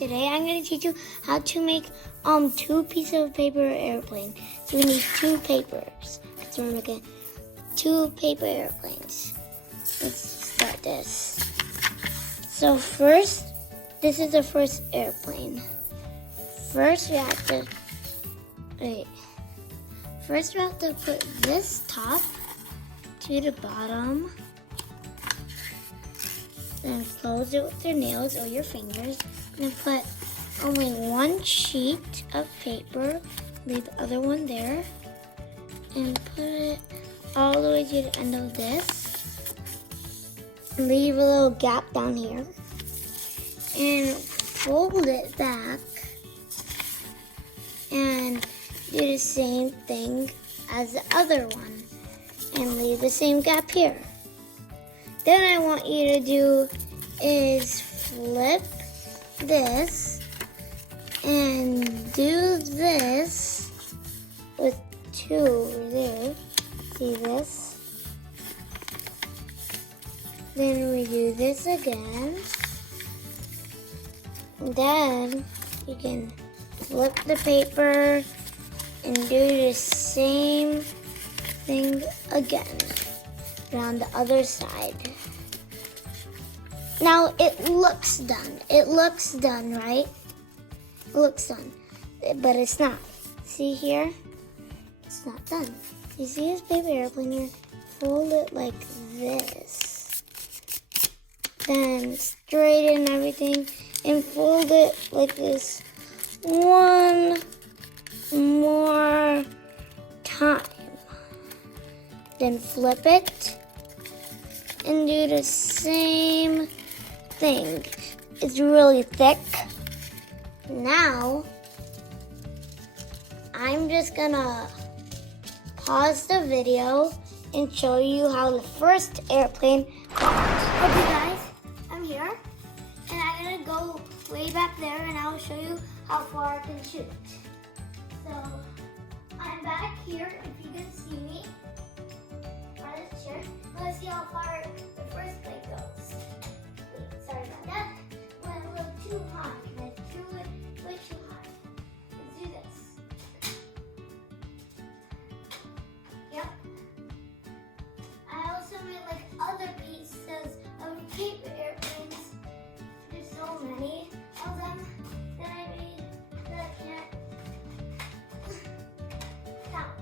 Today I'm going to teach you how to make two pieces of paper airplane. So we need two papers. So we're making two paper airplanes. Let's start this. So first, this is the first airplane. First we have to put this top to the bottom. Then close it with your nails or your fingers. And put only one sheet of paper. Leave the other one there. And put it all the way to the end of this. Leave a little gap down here. And fold it back. And do the same thing as the other one. And leave the same gap here. Then I want you to do is flip this and do this with two over there. See this? Then we do this again. Then you can flip the paper and do the same thing again around the other side. Now it looks done. It looks done, right? It looks done, but it's not. See here? It's not done. You see this paper airplane here? Fold it like this. Then straighten everything and fold it like this one more time. Then flip it and do the same thing. It's really thick. Now, I'm just gonna pause the video and show you how the first airplane goes. Okay guys, I'm here and I'm gonna go way back there and I'll show you how far I can shoot. So, I'm back here if you can see me. Let's see how far the first plane goes. Wait, sorry about that. Went a little too high. I threw it way too high. Let's do this. Yep. I also made like other pieces of paper airplanes. There's so many of them that I made that I can't count.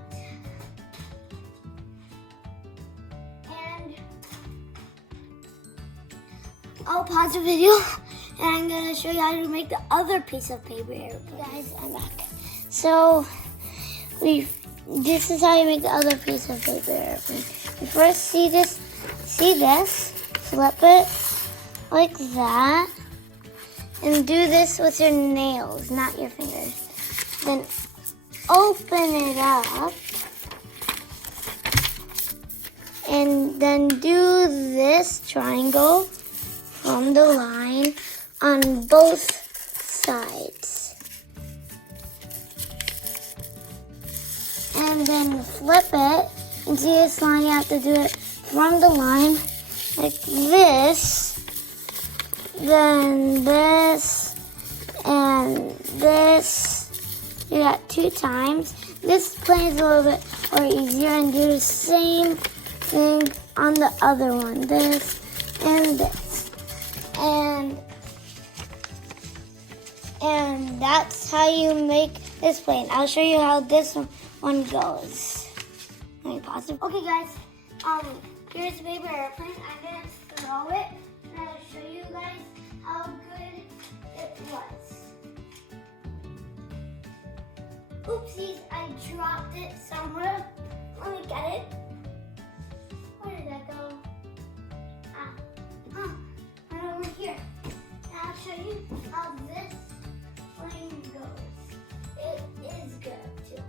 I'll pause the video and I'm gonna show you how to make the other piece of paper airplane. Guys, I'm back. So this is how you make the other piece of paper airplane. You first see this, flip it like that, and do this with your nails, not your fingers. Then open it up, and then do this triangle from the line on both sides. And then flip it, and see this line, you have to do it from the line like this, then this, and this. You got 2 times. This plane is a little bit more easier, and do the same thing on the other one, this and this. And that's how you make this plane. I'll show you how this one goes. Let me pause it. Okay guys, here's the paper airplane. I'm gonna throw it and I'll show you guys how good it was. Oopsies, I dropped it somewhere. Let me get it. Where did that go? Right over here. And I'll show you how this plane goes. It is good too.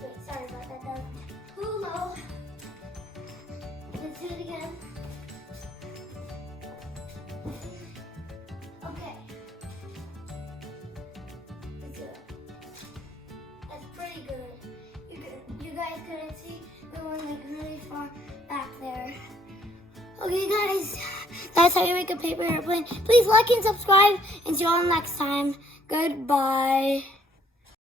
Wait, sorry about that. That was too low. Let's do it again. Okay. Let's do it. That's pretty good. You guys couldn't see the one like really far back there. Okay, guys, that's how you make a paper airplane. Please like and subscribe, and see you all next time. Goodbye.